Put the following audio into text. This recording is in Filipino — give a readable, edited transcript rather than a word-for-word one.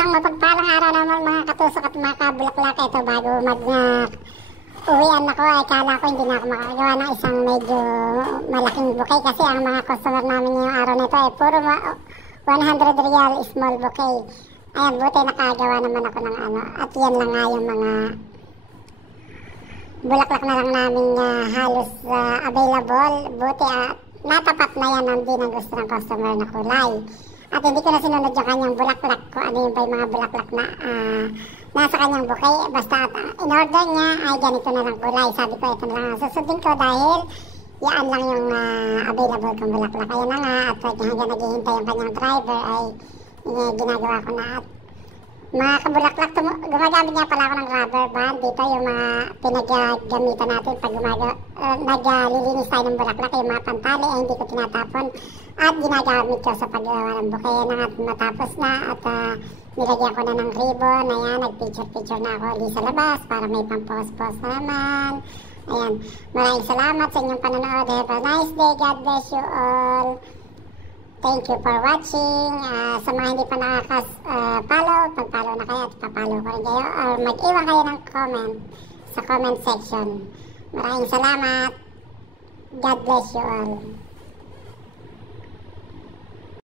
Isang mapagpalang araw naman mga katusok at mga kabulaklak. Ito bago uwian ako ay kala ko hindi na ako makagawa ng isang medyo malaking bouquet kasi ang mga customer namin ngayong araw na ito ay puro 100 real small bouquet. Ayan, buti nakagawa naman ako ng ano. At yan lang nga yung mga bulaklak na lang namin halos available. Buti natapat na yan ang di ng gusto ng customer na kulay. At hindi ko na sinunod yung kanyang bulaklak kung ano yung ba yung mga bulaklak na nasa kanyang bouquet. Basta in-order niya ay ganito na lang kulay. Sabi ko ito na lang ang susundin ko dahil yan lang yung available kong bulaklak. Ayan na nga at hanggang naghihintay yung kanyang driver ay ginagawa ko na. At mga kabulaklak, gumagamit niya pala ako ng rubber band. Dito yung mga pinaggamitan natin pag naglilinis tayo ng bulaklak, yung mga pantali ay hindi ko tinatapon at ginagamit ko sa paggawa ng bouquet. Yan at matapos na at nilagyan ko na ng ribbon. Ayan, nagpicture-picture na ako di sa labas para may pampost-post na naman. Ayan, maraming salamat sa inyong panonood. Have a nice day. God bless you all. Thank you for watching. Sa mga hindi pa nakaka-follow, pag-follow na kayo at papalo ko rin kayo or mag-iwan kayo ng comment sa comment section. Maraming salamat. God bless you all.